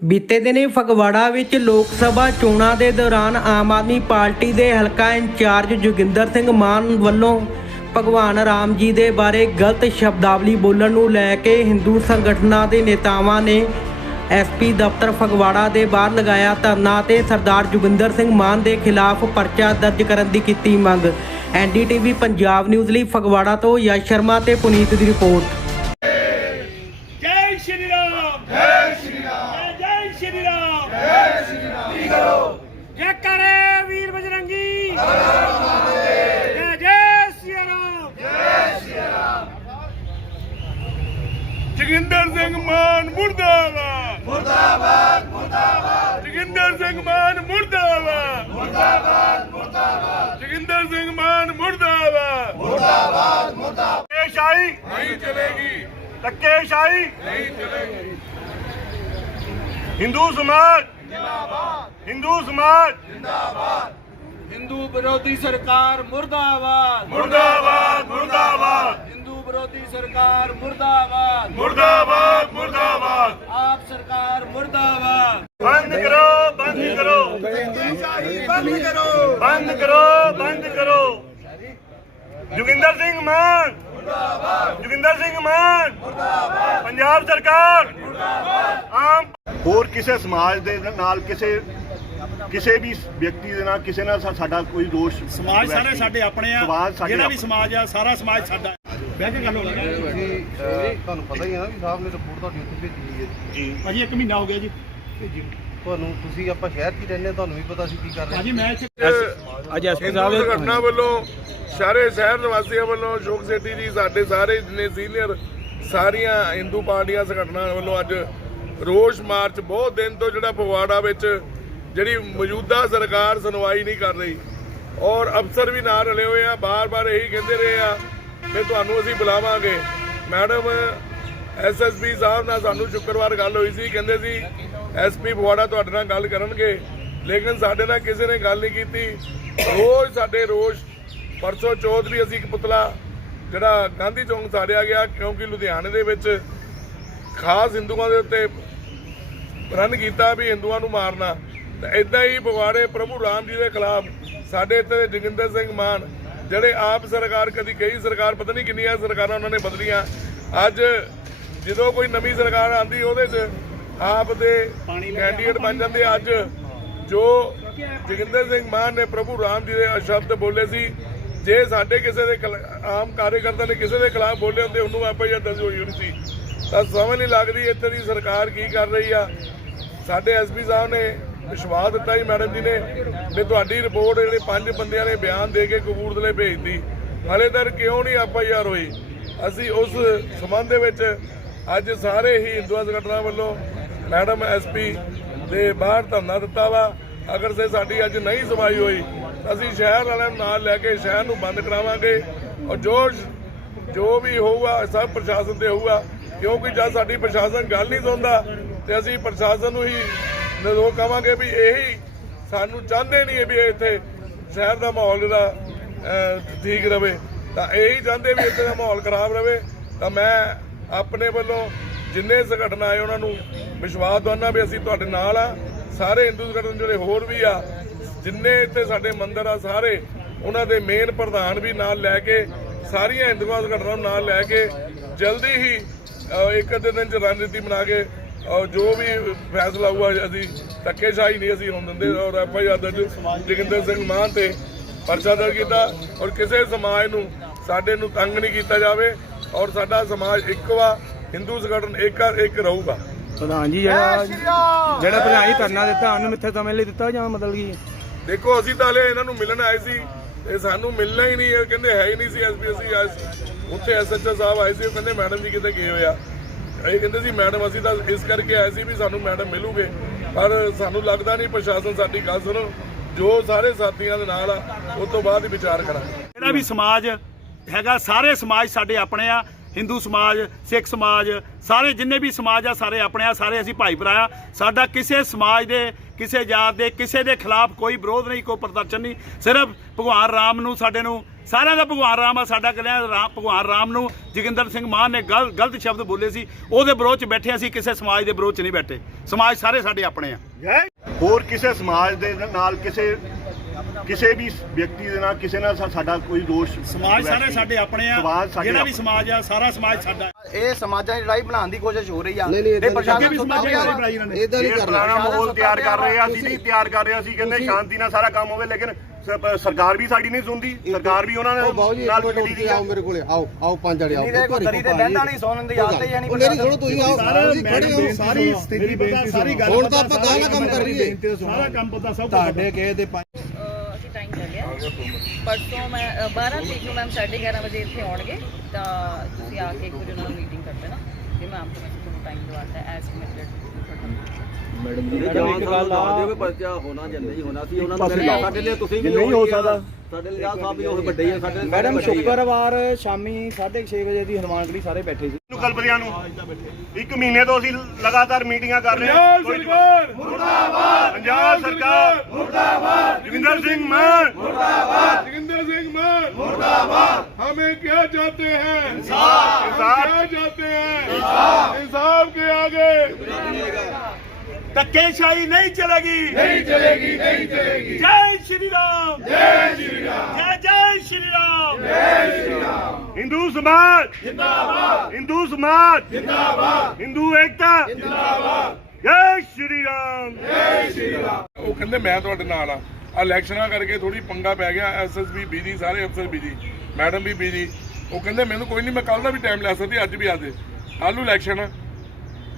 ਬੀਤੇ ਦਿਨੀ ਫਗਵਾੜਾ ਵਿੱਚ ਲੋਕ ਸਭਾ ਚੋਣਾਂ ਦੇ ਦੌਰਾਨ ਆਮ ਆਦਮੀ ਪਾਰਟੀ ਦੇ ਹਲਕਾ ਇੰਚਾਰਜ ਜੋਗਿੰਦਰ ਸਿੰਘ ਮਾਨ ਵੱਲੋਂ ਭਗਵਾਨ ਰਾਮ ਜੀ ਦੇ ਬਾਰੇ ਗਲਤ ਸ਼ਬਦਾਵਲੀ ਬੋਲਣ ਨੂੰ ਲੈ ਕੇ ਹਿੰਦੂ ਸੰਗਠਨਾਂ ਦੇ ਨੇਤਾਵਾਂ ਨੇ ਐਸਪੀ ਦਫ਼ਤਰ ਫਗਵਾੜਾ ਦੇ ਬਾਹਰ ਲਗਾਇਆ ਧਰਨਾ ਤੇ ਸਰਦਾਰ ਜੋਗਿੰਦਰ ਸਿੰਘ ਮਾਨ ਦੇ ਖਿਲਾਫ ਪਰਚਾ ਦਰਜ ਕਰਨ ਦੀ ਕੀਤੀ ਮੰਗ। ਐਨਡੀਟੀਵੀ ਪੰਜਾਬ ਨਿਊਜ਼ ਲਈ ਫਗਵਾੜਾ ਤੋਂ ਯਸ਼ ਸ਼ਰਮਾ ਤੇ ਪੁਨੀਤ ਦੀ ਰਿਪੋਰਟ ਜੈ ਸ਼੍ਰੀ ਰਾਮ ਜੈ ਸ਼੍ਰੀ ਰਾਮ ਜੈ ਸ਼੍ਰੀ ਰਾਮ ਜੈ ਸ਼੍ਰੀ ਰਾਮ ਕੀ ਕਰੋ ਜੈ ਕਰੇ ਵੀਰ ਬਜਰੰਗੀ ਜੈ ਜੈ ਸ਼੍ਰੀ ਰਾਮ ਜੈ ਸ਼੍ਰੀ ਰਾਮ ਜਗਿੰਦਰ ਸਿੰਘ ਮਾਨ ਮੁਰਦਾਬਾਦ ਮੁਰਦਾਬਾਦ ਮੁਰਦਾਬਾਦ ਜਗਿੰਦਰ ਸਿੰਘ ਮਾਨ ਮੁਰਦਾਬਾਦ ਮੁਰਦਾਬਾਦ ਮੁਰਦਾਬਾਦ ਜਗਿੰਦਰ ਸਿੰਘ ਮਾਨ ਮੁਰਦਾਬਾਦ ਮੁਰਦਾਬਾਦ ਮੁਰਦਾਬਾਦ ਧੱਕੇਸ਼ਾਹੀ ਨਹੀਂ ਚਲੇਗੀ ਧੱਕੇਸ਼ਾਹੀ ਹਿੰਦੂ ਸਮਾਜ ਜਿੰਦਾਬਾਦ ਹਿੰਦੂ ਸਮਾਜ ਹਿੰਦੂ ਵਿਰੋਧੀ ਸਰਕਾਰ ਮੁਰਦਾਬਾਦ ਮੁਰਦਾਬਾਦ ਮੁਰਦਾਬਾਦ ਹਿੰਦੂ ਵਿਰੋਧੀ ਸਰਕਾਰ ਮੁਰਦਾਬਾਦ ਮੁਰਦਾਬਾਦ ਮੁਰਦਾਬਾਦ ਆਪ ਸਰਕਾਰ ਮੁਰਦਾਬਾਦ ਬੰਦ ਕਰੋ ਬੰਦ ਕਰੋ। ਬੰਦ ਕਰੋ। ਬੰਦ ਕਰੋ ਬੰਦ ਕਰੋ। ਜੋਗਿੰਦਰ ਸਿੰਘ ਮਾਨ। ਜੋਗਿੰਦਰ ਸਿੰਘ ਮਾਨ। ਪੰਜਾਬ ਸਰਕਾਰ। ਆਮ ਹੋਰ ਕਿਸੇ ਸਮਾਜ ਦੇ ਨਾਲ ਕਿਸੇ ਕਿਸੇ ਵੀ ਵਿਅਕਤੀ ਦੇ ਨਾਲ ਕਿਸੇ ਨਾਲ ਸਾਡਾ ਕੋਈ ਦੋਸ਼ ਸਮਾਜ ਸਾਰੇ ਸਾਡੇ ਆਪਣੇ ਆ। ਜਿਹੜਾ ਵੀ। ਸਮਾਜ ਆ ਸਾਰਾ ਸਮਾਜ ਸਾਡਾ। ਬਹਿ ਕੇ ਗੱਲ ਹੋ ਅਹ, ਤੁਹਾਨੂੰ ਪਤਾ ਹੀ ਹੈ ਨਾ ਵੀ ਸਾਹਿਬ ਨੇ ਰਿਪੋਰਟ ਤੁਹਾਡੀ ਉੱਥੇ ਭੇਜੀ ਹੈ। ਜੀ। ਭਾਜੀ 1 ਮਹੀਨਾ ਹੋ ਗਿਆ ਜੀ। ਭੇਜੀ ਤੁਹਾਨੂੰ ਤੁਸੀਂ ਆਪਾਂ ਸ਼ਹਿਰ 'ਚ ਹੀ ਰਹਿੰਦੇ ਹਾਂ, ਤੁਹਾਨੂੰ ਵੀ ਪਤਾ ਸੀ ਕੀ ਕਰ ਰਹੇ ਭਾਜੀ ਮੈਂ ਇੱਥੇ ਵੱਲੋਂ ਸਾਰੇ ਸ਼ਹਿਰ ਨਿਵਾਸੀਆਂ ਵੱਲੋਂ ਅਸ਼ੋਕ ਸੇਠੀ ਜੀ ਸਾਡੇ ਸਾਰੇ ਜਿੰਨੇ ਸੀਨੀਅਰ ਸਾਰੀਆਂ ਹਿੰਦੂ ਪਾਰਟੀਆਂ ਸੰਗਠਨਾਂ ਵੱਲੋਂ ਅੱਜ ਰੋਸ ਮਾਰਚ ਬਹੁਤ ਦਿਨ ਤੋਂ ਜਿਹੜਾ ਫਗਵਾੜਾ ਵਿੱਚ ਜਿਹੜੀ ਮੌਜੂਦਾ ਸਰਕਾਰ ਸੁਣਵਾਈ ਨਹੀਂ ਕਰ ਰਹੀ। ਔਰ ਅਫਸਰ ਵੀ ਨਾਲ ਰਲੇ ਹੋਏ ਆ ਬਾਰ-ਬਾਰ ਇਹੀ ਕਹਿੰਦੇ ਰਹੇ ਆ ਕਿ ਤੁਹਾਨੂੰ ਅਸੀਂ ਬੁਲਾਵਾਂਗੇ। ਮੈਡਮ ਐਸਐਸਪੀ ਸਾਹਿਬ ਨਾਲ ਸਾਨੂੰ ਸ਼ੁੱਕਰਵਾਰ ਗੱਲ ਹੋਈ ਸੀ ਕਹਿੰਦੇ ਸੀ ਐਸਪੀ ਫਗਵਾੜਾ ਤੁਹਾਡੇ ਨਾਲ ਗੱਲ ਕਰਨਗੇ, ਲੇਕਿਨ ਸਾਡੇ ਨਾਲ ਕਿਸੇ ਨੇ ਗੱਲ ਨਹੀਂ ਕੀਤੀ। ਰੋਜ਼ ਸਾਡੇ ਰੋਜ਼, ਪਰਸੋਂ ਚੌਥ ਵੀ ਅਸੀਂ ਇੱਕ ਪੁਤਲਾ, ਜਿਹੜਾ ਗਾਂਧੀ ਚੌਂਕ ਸਾੜਿਆ ਗਿਆ, ਕਿਉਂਕਿ ਲੁਧਿਆਣੇ ਦੇ ਵਿੱਚ ਖਾਸ ਹਿੰਦੂਆਂ ਦੇ ਉੱਤੇ ਪ੍ਰਣ ਕੀਤਾ ਵੀ ਹਿੰਦੂਆਂ ਨੂੰ ਮਾਰਨਾ। ਤੇ ਇਦਾਂ ਹੀ ਬਵਾੜੇ ਪ੍ਰਭੂ ਰਾਮ ਜੀ ਦੇ ਖਿਲਾਫ ਸਾਡੇ ਇੱਥੇ ਦੇ ਜੋਗਿੰਦਰ ਸਿੰਘ ਮਾਨ, ਜਿਹੜੇ ਆਪ ਸਰਕਾਰ, ਕਦੀ ਕਈ ਸਰਕਾਰ, ਪਤਾ ਨਹੀਂ ਕਿੰਨੀਆਂ ਸਰਕਾਰਾਂ ਉਹਨਾਂ ਨੇ ਬਦਲੀਆਂ। ਅੱਜ ਜਦੋਂ ਕੋਈ ਨਵੀਂ ਸਰਕਾਰ ਆਂਦੀ ਉਹਦੇ 'ਚ ਆਪ ਦੇ ਕੈਂਡੀਡੇਟ ਬਣ ਜਾਂਦੇ ਅੱਜ। ਜੋ ਜੋਗਿੰਦਰ ਸਿੰਘ ਮਾਨ ਨੇ ਪ੍ਰਭੂ ਰਾਮ ਜੀ ਦੇ ਸ਼ਬਦ ਬੋਲੇ ਸੀ ਜੇ ਸਾਡੇ ਕਿਸੇ ਦੇ ਆਮ ਕਾਰਜਕਰਤਾ ਨੇ ਕਿਸੇ ਦੇ ਖਿਲਾਫ ਬੋਲੇ ਹੁੰਦੇ ਉਹਨੂੰ ਐਫਆਈਆਰ ਦਰਜ ਹੋਈ ਹੋਣੀ ਸੀ। ਤਾਂ ਸਮਝ ਨਹੀਂ ਲੱਗਦੀ ਇੱਥੇ ਦੀ ਸਰਕਾਰ ਕੀ ਕਰ ਰਹੀ ਆ। ਸਾਡੇ ਐਸਪੀ ਸਾਹਿਬ ਨੇ ਵਿਸ਼ਵਾਸ ਦਿੱਤਾ ਜੀ ਮੈਡਮ ਜੀ ਨੇ ਵੀ ਤੁਹਾਡੀ ਰਿਪੋਰਟ ਜਿਹੜੇ ਪੰਜ ਬੰਦਿਆਂ ਨੇ ਬਿਆਨ ਦੇ ਕੇ ਕਪੂਰਥਲੇ ਭੇਜਤੀ ਹਲੇ ਤੱਕ ਕਿਉਂ ਨਹੀਂ ਐਫਆਈਆਰ ਹੋਈ ਅਸੀਂ ਉਸ ਸਬੰਧ ਦੇ ਵਿੱਚ ਅੱਜ ਸਾਰੇ ਹੀ ਹਿੰਦੂ ਸੰਗਠਨਾਂ ਵੱਲੋਂ ਮੈਡਮ ਐਸਪੀ ਦੇ ਬਾਹਰ ਧਰਨਾ ਦਿੱਤਾ ਵਾ। ਅਗਰ ਸੇ ਸਾਡੀ ਅੱਜ ਨਹੀਂ ਸੁਣਵਾਈ ਹੋਈ ਅਸੀਂ ਸ਼ਹਿਰ ਵਾਲਿਆਂ ਨੂੰ ਨਾਲ ਲੈ ਕੇ ਸ਼ਹਿਰ ਨੂੰ ਬੰਦ ਕਰਾਵਾਂਗੇ। ਔਰ ਜੋ ਜੋ ਵੀ ਹੋਊਗਾ, ਸਭ ਪ੍ਰਸ਼ਾਸਨ ਤੇ ਹੋਊਗਾ। ਕਿਉਂਕਿ ਜਦ ਸਾਡੀ ਪ੍ਰਸ਼ਾਸਨ ਗੱਲ ਨਹੀਂ ਸੁਣਦਾ, ਤੇ ਅਸੀਂ ਪ੍ਰਸ਼ਾਸਨ ਨੂੰ ਹੀ ਨਰੋ ਕਵਾਂਗੇ ਵੀ ਇਹੀ ਸਾਨੂੰ ਚਾਹੁੰਦੇ ਨਹੀਂ ਵੀ ਇੱਥੇ ਸ਼ਹਿਰ ਦਾ ਮਾਹੌਲ ਜਿਹੜਾ ਠੀਕ ਰਵੇ। ਤਾਂ ਇਹੀ ਚਾਹੁੰਦੇ ਵੀ ਇੱਥੇ ਦਾ ਮਾਹੌਲ ਖਰਾਬ ਰਵੇ। ਤਾਂ ਮੈਂ ਆਪਣੇ ਵੱਲੋਂ ਜਿੰਨੇ ਸੰਗਠਨ ਆਏ ਉਹਨਾਂ ਨੂੰ ਵਿਸ਼ਵਾਸ ਦਵਾਨਾ ਵੀ ਅਸੀਂ ਤੁਹਾਡੇ ਨਾਲ ਆ। ਸਾਰੇ ਹਿੰਦੂ ਸੰਗਠਨ ਜਿਹੜੇ ਹੋਰ ਵੀ ਆ ਜਿੰਨੇ ਇੱਥੇ ਸਾਡੇ ਮੰਦਰ ਆ ਸਾਰੇ ਉਹਨਾਂ ਦੇ ਮੇਨ ਪ੍ਰਧਾਨ ਵੀ ਨਾਲ ਲੈ ਕੇ ਸਾਰੀਆਂ ਹਿੰਦੂਆਂ ਸੰਗਠਨਾਂ ਨੂੰ ਨਾਲ ਲੈ ਕੇ ਜਲਦੀ ਹੀ ਇੱਕ ਅੱਧੇ ਦਿਨ ਚ ਰਣਨੀਤੀ ਬਣਾ ਕੇ ਅਹ, ਜੋ ਵੀ ਫੈਸਲਾ ਹੋਊਗਾ ਅਸੀਂ ਧੱਕੇਸ਼ਾਹੀ ਨਹੀਂ ਅਸੀਂ ਹੋਣ ਦਿੰਦੇ। ਔਰ ਐਫ ਆਈ ਆਰ ਦਰਜ ਜੋਗਿੰਦਰ ਸਿੰਘ ਮਾਨ ਤੇ ਪਰਚਾ ਦਰਜ ਕੀਤਾ। ਔਰ ਕਿਸੇ ਸਮਾਜ ਨੂੰ ਸਾਡੇ ਨੂੰ ਤੰਗ ਨਹੀਂ ਕੀਤਾ ਜਾਵੇ। ਔਰ ਸਾਡਾ ਸਮਾਜ ਇੱਕ ਵਾ ਹਿੰਦੂ ਸੰਗਠਨ ਇੱਕ ਆ, ਇੱਕ ਰਹੂਗਾ। ਪ੍ਰਧਾਨ ਜੀ ਜਿਹੜਾ ਜਿਹੜਾ ਪ੍ਰਧਾਨ ਜੀ ਧਰਨਾ ਦਿੱਤਾ ਉਹਨੂੰ ਮਿੱਥੇ ਸਮੇਂ ਲਈ ਦਿੱਤਾ ਜਾਂ ਮਤਲਬ ਕੀ? ਦੇਖੋ ਅਸੀਂ ਤਾਂ ਹਲੇ ਇਹਨਾਂ ਨੂੰ ਮਿਲਣ ਆਏ ਸੀ। ਤੇ ਸਾਨੂੰ ਮਿਲਣਾ ਹੀ ਨਹੀਂ ਇਹ ਕਹਿੰਦੇ ਹੈ ਹੀ ਨਹੀਂ ਸੀ ਐਸਪੀ ਅਸੀਂ ਆਏ ਸੀ ਉੱਥੇ ਐਸਐਚਓ ਸਾਹਿਬ ਆਏ ਸੀ ਉਹ ਕਹਿੰਦੇ ਮੈਡਮ ਜੀ ਕਿਤੇ ਗਏ ਹੋਇਆ ਇਹ ਕਹਿੰਦੇ ਸੀ ਮੈਡਮ ਅਸੀਂ ਤਾਂ ਇਸ ਕਰਕੇ ਆਏ ਸੀ ਵੀ ਸਾਨੂੰ ਮੈਡਮ ਮਿਲੂਗੇ। ਪਰ ਸਾਨੂੰ ਲੱਗਦਾ ਨਹੀਂ ਪ੍ਰਸ਼ਾਸਨ ਸਾਡੀ ਗੱਲ ਸੁਣੋ। ਜੋ ਸਾਰੇ ਸਾਥੀਆਂ ਦੇ ਨਾਲ ਆ ਉਸ ਤੋਂ ਬਾਅਦ ਹੀ ਵਿਚਾਰ ਕਰਾਂਗੇ। ਜਿਹੜਾ ਵੀ ਸਮਾਜ ਹੈਗਾ ਸਾਰੇ ਸਮਾਜ ਸਾਡੇ ਆਪਣੇ ਆ। ਹਿੰਦੂ ਸਮਾਜ ਸਿੱਖ ਸਮਾਜ ਸਾਰੇ ਜਿੰਨੇ ਵੀ ਸਮਾਜ ਆ ਸਾਰੇ ਆਪਣੇ ਆ ਸਾਰੇ ਅਸੀਂ ਭਾਈ ਭਰਾ ਆ। ਸਾਡਾ ਕਿਸੇ ਸਮਾਜ ਦੇ ਕਿਸੇ ਜਾਤ ਦੇ ਕਿਸੇ ਦੇ ਖਿਲਾਫ ਕੋਈ ਵਿਰੋਧ ਨਹੀਂ ਕੋਈ ਪ੍ਰਦਰਸ਼ਨ ਨਹੀਂ। ਸਿਰਫ ਭਗਵਾਨ ਰਾਮ ਨੂੰ ਸਾਡੇ ਨੂੰ ਸਾਰਿਆਂ ਦਾ ਭਗਵਾਨ ਰਾਮ ਆ ਸਾਡਾ ਕਲਿਆਣ ਰਾਮ ਭਗਵਾਨ ਰਾਮ ਨੂੰ। ਜੋਗਿੰਦਰ ਸਿੰਘ ਮਾਨ ਨੇ ਗਲ- ਗਲਤ ਸ਼ਬਦ ਬੋਲੇ ਸੀ। ਉਹਦੇ ਵਿਰੋਧ 'ਚ ਬੈਠੇ ਅਸੀਂ ਕਿਸੇ ਸਮਾਜ ਦੇ ਵਿਰੋਧ 'ਚ ਨਹੀਂ ਬੈਠੇ। ਸਮਾਜ ਸਾਰੇ ਸਾਡੇ ਆਪਣੇ ਆ। ਹੋਰ ਕਿਸੇ ਸਮਾਜ ਦੇ ਨਾਲ ਕਿਸੇ ਕਿਸੇ ਵੀ ਵਿਅਕਤੀ ਦੇ ਨਾਲ ਕਿਸੇ ਨਾਲ ਸਾ- ਸਾਡਾ ਕੋਈ ਦੋਸ਼ ਸਮਾਜ ਸਾਰੇ ਸਾਡੇ ਆਪਣੇ ਆ। ਸਮਾਜ ਸਾਡੇ ਜਿਹੜਾ ਵੀ ਆਪਣੇ। ਸਮਾਜ ਆ ਸਾਰਾ ਸਮਾਜ ਸਾਡਾ ਇਹ ਸਮਾਜਾਂ ਦੀ ਲੜਾਈ ਬਣਾਉਣ ਦੀ ਕੋਸ਼ਿਸ਼ ਹੋ ਰਹੀ ਆ। ਨਹੀਂ, ਨਹੀਂ, ਇਹ ਪ੍ਰਸ਼ਾਸਨ ਵੀ ਸਮਾਜਾਂ ਦੀ ਲੜਾਈ ਬਣਾਈ ਇਹਨਾਂ ਨੇ ਇਦਾਂ ਨਹੀਂ ਇਹ ਕਰਨਾ ਪੁਰਾਣਾ ਮਾਹੌਲ ਤਿਆਰ ਕਰ ਰਹੇ ਆ ਅਸੀਂ ਨਹੀਂ ਤਿਆਰ ਕਰ ਰਹੇ ਅਸੀਂ ਕਹਿੰਦੇ ਸ਼ਾਂਤੀ ਨਾਲ ਸਾਰਾ ਕੰਮ ਹੋਵੇ ਲੇਕਿਨ ਸ- ਸਰਕਾਰ ਵੀ ਸਾਡੀ ਨਹੀਂ ਸੁਣਦੀ। ਸਰਕਾਰ ਵੀ ਉਹਨਾਂ ਉਹ ਬਾਊ ਜੀ ਨੇ ਇੱਕ ਨਾਲ ਖੜੀ ਕੇ ਦੀ ਆਓ ਮੇਰੇ ਕੋਲੇ। ਆਓ ਆਓ ਪੰਜ ਵਾਲੇ ਆਓ। ਨਹੀਂ ਤੇ ਕੋਈ ਦਰੀ ਤੇ ਬਹਿੰਦਾ ਨਹੀਂ ਸੌਣ ਦੀ ਆਦਤ ਹੀ ਹੈ ਨਹੀਂ ਉਹ ਮੇਰੀ ਸੁਣੋ ਤੁਸੀਂ ਆਓ। ਤੁਸੀਂ ਖੜੇ ਹੋ। ਸਾਰੀ ਸਥਿਤੀ ਪਤਾ ਸਾਰੀ ਗੱਲ ਹੁਣ ਤਾਂ ਆਪਾਂ ਗਾਲਾਂ ਕੰਮ ਕਰ ਰਹੀ ਹੈ। ਸਾਰਾ ਕੰਮ ਪਤਾ ਸਭ ਕੁਝ ਤੁਹਾਡੇ ਕਿਸੇ ਦੇ ਅਹ ਅਸੀਂ ਟਾਈਮ ਕਰ ਲਿਆ ਪਰਸੋਂ ਮੈਂ ਅਹ 12 ਤਰੀਕ ਨੂੰ ਮੈਮ 11:30 ਵਜੇ ਇੱਥੇ ਆਉਣਗੇ, ਤਾਂ ਤੁਸੀਂ ਆ ਕੇ ਇੱਕ ਵਾਰੀ ਉਹਨਾਂ ਨਾਲ ਮੀਟਿੰਗ ਕਰ ਦੇਣਾ ਤੇ ਮੈਂ ਆਪको ਵੈਸੇ ਤੁਹਾਨੂੰ ਟਾਈਮ ਦਵਾਤਾ ਐਸ ਕਮਿਟਡ ਗੱਲ ਆ ਦਿਓ ਪਰਚਾ ਹੋਣਾ ਜਾਂ ਨਹੀਂ ਹੋਣਾ ਸੀ ਉਹਨਾਂ ਪਾਸੇ ਲਾਓ। ਸਾਡੇ ਲਈ ਤੁਸੀਂ ਵੀ ਨਹੀਂ ਹੋ ਸਕਦਾ। ਸਾਡੇ ਲਈ ਆਹ ਸਾਹਿਬ ਵੀ ਉਹ ਵੱਡੇ ਆ ਸਾਡੇ ਲਈ ਮੈਡਮ ਸ਼ੁੱਕਰਵਾਰ ਸ਼ਾਮੀ 6:30 ਵਜੇ ਦੀ ਹਨੂਮਾਨਗੜੀ ਸਾਰੇ ਬੈਠੇ ਸੀ ਨੂੰ ਕਲਪਦਿਆਂ ਨੂੰ ਇੱਕ ਮਹੀਨੇ ਤੋਂ ਅਸੀਂ ਲਗਾਤਾਰ ਮੀਟਿੰਗਾਂ ਕਰ ਰਹੇ ਹਾਂ ਕੋਈ- ਸਰਕਾਰ ਮੁਰਦਾਬਾਦ ਪੰਜਾਬ ਸਰਕਾਰ ਮੁਰਦਾਬਾਦ ਜਗਿੰਦਰ ਸਿੰਘ ਮਾਨ जोगिंदर सिंह मान मुर्दाबाद हमें क्या चाहते हैं इंसाफ इंसाफ। क्या चाहते हैं इंसाफ के आगे ਧੱਕੇਸ਼ਾਹੀ ਨਹੀਂ ਚਲੇਗੀ। ਨਹੀਂ ਚਲੇਗੀ ਨਹੀਂ ਚਲੇਗੀ। ਜੈ ਸ਼੍ਰੀ ਰਾਮ। ਜੈ ਸ਼੍ਰੀ ਰਾਮ। ਜੈ ਸ਼੍ਰੀ ਰਾਮ। ਜੈ ਸ਼੍ਰੀ ਰਾਮ। ਹਿੰਦੂ ਸਮਾਜ। ਜਿੰਦਾਬਾਦ। ਹਿੰਦੂ ਸਮਾਜ। ਜਿੰਦਾਬਾਦ। ਹਿੰਦੂ ਏਕਤਾ। ਜਿੰਦਾਬਾਦ। ਜੈ ਸ਼੍ਰੀ ਰਾਮ। ਜੈ ਸ਼੍ਰੀ ਰਾਮ। ਉਹ ਕਹਿੰਦੇ ਮੈਂ ਤੁਹਾਡੇ ਨਾਲ ਆ। ਇਲੈਕਸ਼ਨਾਂ ਕਰਕੇ ਥੋੜੀ ਪੰਗਾ ਪੈ ਗਿਆ। ਐਸਐਸਬੀ ਬੀਜੀ ਸਾਰੇ ਅਫਸਰ ਬੀਜੀ। ਮੈਡਮ ਵੀ ਬੀਜੀ। ਉਹ ਕਹਿੰਦੇ ਮੈਨੂੰ ਕੋਈ ਨਹੀਂ ਮੈਂ ਕੱਲ ਦਾ ਵੀ ਟਾਈਮ ਲੈ ਸਕਦੀ ਅੱਜ ਵੀ ਆ ਦੇ ਕੱਲ ਇਲੈਕਸ਼ਨ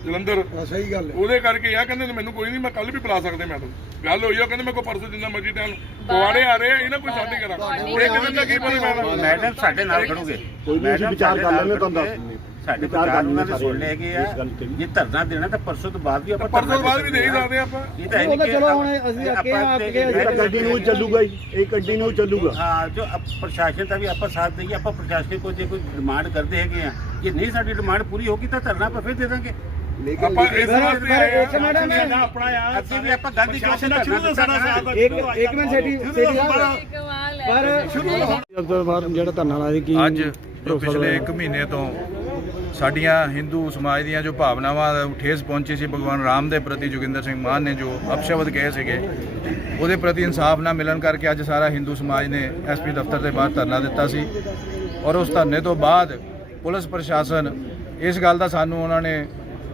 ਜਲੰਧਰ। ਸਹੀ ਗੱਲ ਉਹਦੇ ਕਰਕੇ ਆ ਕਹਿੰਦੇ ਮੈਨੂੰ ਕੋਈ ਨਹੀਂ ਮੈਂ ਕੱਲ ਵੀ ਬੁਲਾ ਸਕਦੇ ਮੈਡਮ ਗੱਲ ਹੋਈ ਉਹ ਕਹਿੰਦੇ ਮੇਰੇ ਕੋਲ ਪਰਸੋਂ ਜਿੰਨਾ ਮਰਜ਼ੀ ਟਾਈਮ ਪਵਾੜੇ ਆ ਰਹੇ ਆ ਇਹਨਾਂ ਕੋਈ ਸਾਡੀ ਕਰਾਂ। ਇੱਕ ਦਿਨ ਦਾ ਕੀ ਪਤਾ ਮੈਡਮ ਮੈਡਮ ਸਾਡੇ ਨਾਲ ਖੜੋਗੇ। ਕੋਈ ਨਹੀਂ, ਅਸੀਂ ਵਿਚਾਰ ਕਰ ਲੈਂਦੇ, ਤੁਹਾਨੂੰ ਦੱਸ ਦਿੰਦੇ। ਸਾਡੇ ਵਿਚਾਰ ਉਹਨਾਂ ਨੇ ਸੁਣ ਲਏ ਆ। ਜੇ ਧਰਨਾ ਦੇਣਾ ਤਾਂ ਪਰਸੋਂ ਤੋਂ ਬਾਅਦ ਵੀ ਆਪਾਂ ਪਰਸੋਂ ਬਾਅਦ ਵੀ ਦੇ ਹੀ ਸਕਦੇ ਆਪਾਂ। ਇਹ ਤਾਂ ਹੈ ਨਹੀਂ ਕਿ ਚਲੋ ਹੁਣ ਅਸੀਂ ਆਪਾਂ ਅੱਗੇ ਆ ਤੇ- ਕੇ ਇਹ ਤਾਂ ਕੰਟੀਨਿਊ ਚੱਲੂਗਾ ਹੀ ਇਹ ਕੰਟੀਨਿਊ ਚੱਲੂਗਾ। ਹਾਂ ਜੋ ਪ੍ਰਸ਼ਾਸਨ ਦਾ ਵੀ ਆਪਾਂ ਸਾਥ ਦੇਈਏ। ਆਪਾਂ ਪ੍ਰਸ਼ਾਸਨ ਕੋਲ ਜੇ ਕੋਈ ਡਿਮਾਂਡ ਕਰਦੇ ਹੈਗੇ ਆ ਜੇ ਨਹੀਂ ਸਾਡੀ ਡਿਮਾਂਡ ਪੂਰੀ ਹੋਗੀ ਤਾਂ ਧਰਨਾ ਆਪਾਂ ਫਿਰ ਦੇ ਦਾਂਗੇ। ਆਪਾਂ ਇਸ ਵਾਸਤੇ ਆਏ ਆ ਇੱਕ ਮੈਡਮ ਸਾਡਾ ਆਪਣਾ ਆ ਅਸੀਂ ਵੀ ਆਪਾਂ ਗਾਂਧੀ ਚੌਕ ਪ੍ਰਸ਼ਾਸਨ ਦਾ ਸ਼ੁਰੂ ਤੋਂ ਸਾਡਾ ਸਾਥ ਆ। ਇੱਕ ਇੱਕ ਮਿੰਟ ਸੇਠੀ ਸੇਠੀ ਸਾਹਿਬ ਕਮਾਲ ਹੈ। ਪਰ ਜਿਹੜਾ ਧਰਨਾ ਲਾਇਆ ਕਿ ਅੱਜ ਜੋ ਪਿਛਲੇ 1 ਮਹੀਨੇ ਤੋਂ ਸਾਡੀਆਂ ਹਿੰਦੂ ਸਮਾਜ ਦੀਆਂ ਜੋ ਭਾਵਨਾਵਾਂ ਠੇਸ ਪਹੁੰਚੀ ਸੀ ਭਗਵਾਨ ਰਾਮ ਦੇ ਪ੍ਰਤੀ ਜੋਗਿੰਦਰ ਸਿੰਘ ਮਾਨ ਨੇ ਜੋ ਅਪਸ਼ਬਦ ਕਹੇ ਸੀਗੇ ਉਹਦੇ ਪ੍ਰਤੀ ਇਨਸਾਫ ਨਾ ਮਿਲਣ ਕਰਕੇ ਅੱਜ ਸਾਰਾ ਹਿੰਦੂ ਸਮਾਜ ਨੇ ਐਸਪੀ ਦਫ਼ਤਰ ਦੇ ਬਾਹਰ ਧਰਨਾ ਦਿੱਤਾ ਸੀ। ਔਰ ਉਸ ਧਰਨੇ ਤੋਂ ਬਾਅਦ ਪੁਲਿਸ ਪ੍ਰਸ਼ਾਸਨ ਇਸ ਗੱਲ ਦਾ ਸਾਨੂੰ ਉਹਨਾਂ ਨੇ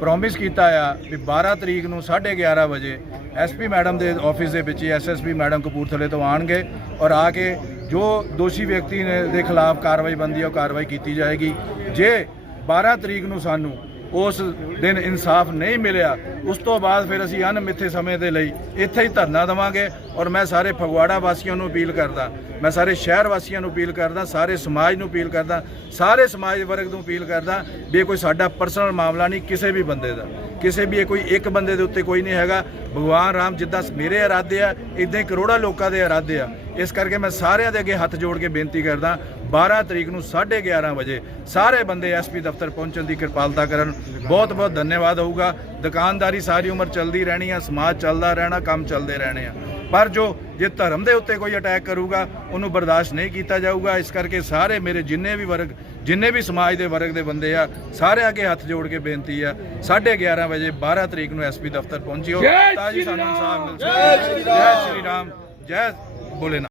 ਪ੍ਰੋਮਿਸ ਕੀਤਾ ਆ ਵੀ 12 ਤਰੀਕ ਨੂੰ 11:30 ਵਜੇ ਐਸਪੀ ਮੈਡਮ ਦੇ ਆਫਿਸ ਦੇ ਵਿੱਚ ਐਸਐਸਪੀ ਮੈਡਮ ਕਪੂਰਥਲੇ ਤੋਂ ਆਣਗੇ ਔਰ ਆ ਕੇ ਜੋ ਦੋਸ਼ੀ ਵਿਅਕਤੀ ਨੇ ਦੇ ਖਿਲਾਫ ਕਾਰਵਾਈ ਬੰਦੀ ਹੈ ਉਹ ਕਾਰਵਾਈ ਕੀਤੀ ਜਾਏਗੀ। ਜੇ 12 ਤਰੀਕ ਨੂੰ ਸਾਨੂੰ ਉਸ ਦਿਨ ਇਨਸਾਫ ਨਹੀਂ ਮਿਲਿਆ। ਉਸ ਤੋਂ ਬਾਅਦ ਫਿਰ ਅਸੀਂ ਅਣਮਿੱਥੇ ਸਮੇਂ ਦੇ ਲਈ ਇੱਥੇ ਹੀ ਧਰਨਾ ਦੇਵਾਂਗੇ ਔਰ ਮੈਂ ਸਾਰੇ ਫਗਵਾੜਾ ਵਾਸੀਆਂ ਨੂੰ ਅਪੀਲ ਕਰਦਾ, ਮੈਂ ਸਾਰੇ ਸ਼ਹਿਰ ਵਾਸੀਆਂ ਨੂੰ ਅਪੀਲ ਕਰਦਾ, ਸਾਰੇ ਸਮਾਜ ਨੂੰ ਅਪੀਲ ਕਰਦਾ, ਸਾਰੇ ਸਮਾਜ ਵਰਗ ਨੂੰ ਅਪੀਲ ਕਰਦਾ ਵੀ ਇਹ ਕੋਈ ਸਾਡਾ ਪਰਸਨਲ ਮਾਮਲਾ ਨਹੀਂ, ਕਿਸੇ ਵੀ ਬੰਦੇ ਦਾ। ਕਿਸੇ ਵੀ ਇਹ ਕੋਈ ਇੱਕ ਬੰਦੇ ਦੇ ਉੱਤੇ ਕੋਈ ਨਹੀਂ ਹੈਗਾ। ਭਗਵਾਨ ਰਾਮ ਜਿੱਦਾਂ ਮੇਰੇ ਇਰਾਦੇ ਆ ਇਦਾਂ ਹੀ ਕਰੋੜਾਂ ਲੋਕਾਂ ਦੇ ਇਰਾਦੇ ਆ। ਇਸ ਕਰਕੇ ਮੈਂ ਸਾਰਿਆਂ ਦੇ ਅੱਗੇ ਹੱਥ ਜੋੜ ਕੇ ਬੇਨਤੀ ਕਰਦਾ 12 ਤਰੀਕ ਨੂੰ 11:30 ਵਜੇ ਸਾਰੇ ਬੰਦੇ ਐਸਪੀ ਦਫ਼ਤਰ ਪਹੁੰਚਣ ਦੀ ਕਿਰਪਾਲਤਾ ਕਰਨ। ਬਹੁਤ ਬਹੁਤ ਧੰਨਵਾਦ ਹੋਊਗਾ। ਦੁਕਾਨਦਾਰੀ ਸਾਰੀ ਉਮਰ ਚੱਲਦੀ ਰਹਿਣੀ ਆ ਸਮਾਜ ਚੱਲਦਾ ਰਹਿਣਾ ਕੰਮ ਚੱਲਦੇ ਰਹਿਣੇ ਆ। ਪਰ ਜੋ ਜੇ ਧਰਮ ਦੇ ਉੱਤੇ ਕੋਈ ਅਟੈਕ ਕਰੂਗਾ ਉਹਨੂੰ ਬਰਦਾਸ਼ਤ ਨਹੀਂ ਕੀਤਾ ਜਾਊਗਾ। ਇਸ ਕਰਕੇ ਸਾਰੇ ਮੇਰੇ ਜਿੰਨੇ ਵੀ ਵਰਗ ਜਿੰਨੇ ਵੀ ਸਮਾਜ ਦੇ ਵਰਗ ਦੇ ਬੰਦੇ ਆ ਸਾਰੇ ਅੱਗੇ ਹੱਥ ਜੋੜ ਕੇ ਬੇਨਤੀ ਆ 11:30 ਵਜੇ 12 ਤਰੀਕ ਨੂੰ ਐਸਪੀ ਦਫ਼ਤਰ ਪਹੁੰਚਿਓ। ਤਾਂ ਜੀ ਸਾਨੂੰ ਇਨਸਾਫ ਮਿਲ ਸਕੇ। ਜੈ ਸ਼੍ਰੀ ਰਾਮ। ਜੈ ਭੋਲੇਨਾਥ